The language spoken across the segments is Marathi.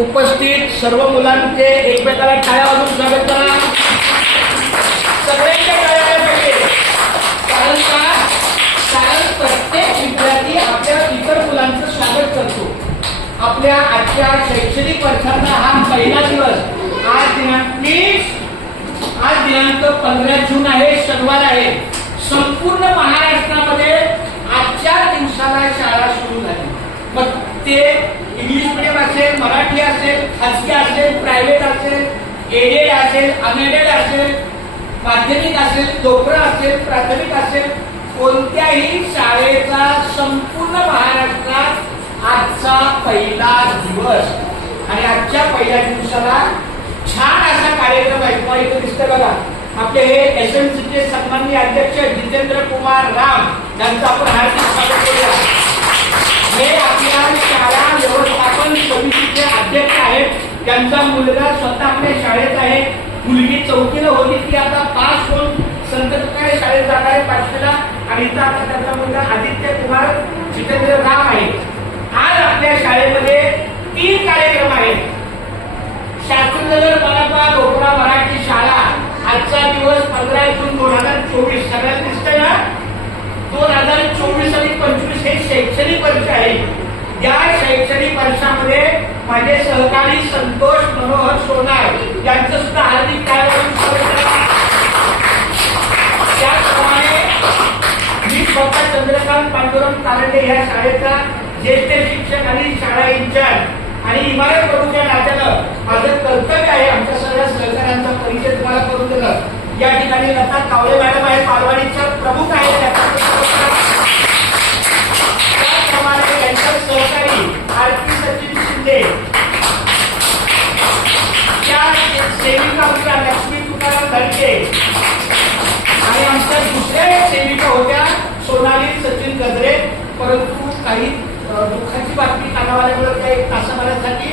उपस्थित सर्व मुलांचे एकमेकाला टाळ्या वाजवून स्वागत करा. सगळ्यांच्या टाळ्या पाहिजे. कारण का? कारण प्रत्येक विद्यार्थी आपल्या इतर मुलांचं स्वागत करतो. आपल्या आजच्या शैक्षणिक वर्षाचा हा पहिला दिवस. आज दिनांक 15 जून आहे, शनिवार आहे. संपूर्ण महाराष्ट्रामध्ये आजच्या दिवसाला शाळा सुरू झाली. मग ते इंग्लिश मीडियम असेल, मराठी असेल, खाजगी असेल, प्रायव्हेट असेल, एडेड असेल, अनएडेड असेल, माध्यमिक असेल, डोकरा असेल, प्राथमिक असेल, कोणत्याही शाळेचा संपूर्ण महाराष्ट्रात आजचा पहिला दिवस. आणि आजच्या पहिल्या दिवसाला छान असा कार्यक्रम आहे. तुम्हाला इथे दिसतंय बघा. आपले हे एसएमसीचे सन्माननीय अध्यक्ष जितेंद्र कुमार राम यांचं आपण हार्दिक स्वागत करूया. हे आपल्या शाळा व्यवस्थापन समितीचे अध्यक्ष आहेत. त्यांचा मुलगा स्वतः आपल्या शाळेत आहे. मुलगी 4वीला होती, ती आता पास होऊन संत तुकाराम शाळेत जाणार आहे 5वीला. आणि इथं आता त्यांचा मुलगा आदित्य कुमार जितेंद्र राम आहे. आज आपल्या शाळेमध्ये 3 कार्यक्रम आहेत. शास्त्रीनगर मराठा डोकरा मराठी शाळा. आजचा दिवस 15 जून 2024. सगळ्यांना दिसतंय ना? 2024 आणि 25 हे शैक्षणिक वर्ष आहे. या शैक्षणिक वर्षामध्ये माझे सहकारी संतोष मनोहर सोनार यांचं सुद्धा हार्दिक त्याचप्रमाणे मी स्वतः चंद्रकांत पांडुरंग कारंडे या शाळेचा ज्येष्ठ शिक्षक आणि शाळा इंचार्ज आणि इमारत प्रमुखाच्या नात्यानं माझं कर्तव्य आहे आमच्या सगळ्या सहकार्यांचा परिचय तुम्हाला करून दिलं. या ठिकाणी लता कावळे मॅडम आहेत, बालवाडीच्या प्रमुख आहेत. त्याचप्रमाणे त्यांच्या सहकारी आरती सचिन शिंदे, त्या सेविका होत्या लक्ष्मी तुकाराम धडके आणि आमच्या दुसऱ्या सेविका होत्या सोनाली सचिन गजरे. परंतु काही दुःखाची बातमी कानावाल्यामुळे त्या 1 तासाभरासाठी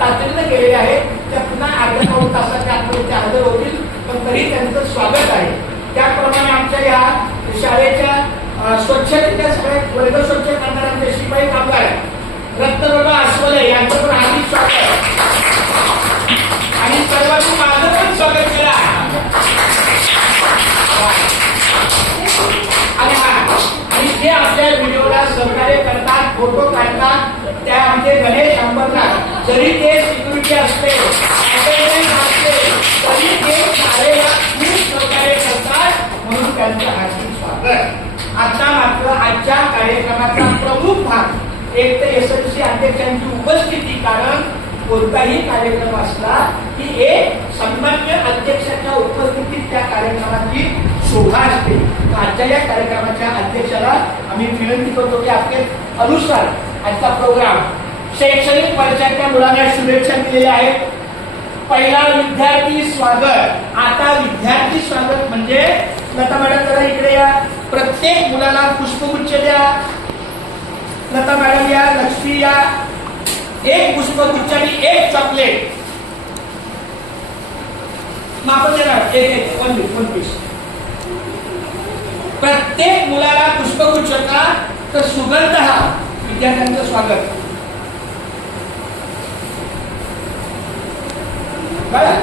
तातडीनं गेलेले आहेत. त्या पुन्हा अर्ध्या पाऊण तासाच्या आतमध्ये त्या हजर होतील, पण तरी त्यांचं स्वागत आहे. त्याप्रमाणे आमच्या या शाळेच्या स्वच्छतेच्या सगळ्या वर्ग स्वच्छ करणाऱ्या शिपाई कामगार रत्नबाबा अस्वले यांचं पण हार्दिक स्वागत. आणि सर्वांनी माझं पण स्वागत केलं. आणि जे आपल्या व्हिडिओला सहकार्य करतात, फोटो काढतात, त्या आमचे गणेश अंबरनाथ. जरी ते सिक्युरिटी असते, तरी ते शाळेला खूप सहकार्य करतात, म्हणून त्यांचं हार्दिक स्वागत. आता मात्र आजच्या कार्यक्रमाचा प्रमुख भाग एक तर एसएमसी अध्यक्षांची उपस्थिती. कारण कोणताही कार्यक्रम असला की एक सन्मान्य अध्यक्षाच्या उपस्थितीत त्या कार्यक्रमाची शोभा असते. आजच्या या कार्यक्रमाच्या अध्यक्षाला आम्ही विनंती करतो की आपले अनुसार आजचा प्रोग्राम शैक्षणिक वर्षाच्या मुलांना शुभेच्छा दिलेल्या आहेत. पहिला विद्यार्थी स्वागत. आता विद्यार्थी स्वागत म्हणजे लता मॅडम जरा इकडे या. प्रत्येक मुलाला पुष्पगुच्छ द्या. लता मॅडम या, लक्ष्मी या. 1 पुष्पगुच्छ आणि 1 चॉकलेट. मापन देणार. एक 1 पीस. प्रत्येक मुलाला पुष्पगुच्छ का तर सुगंध हा विद्यार्थ्यांचं स्वागत. बरं,